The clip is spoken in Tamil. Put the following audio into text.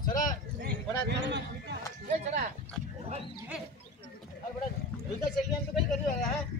चला बड़ा ए चला और बड़ा दूसरा चलिए हम तो कहीं कर रहा है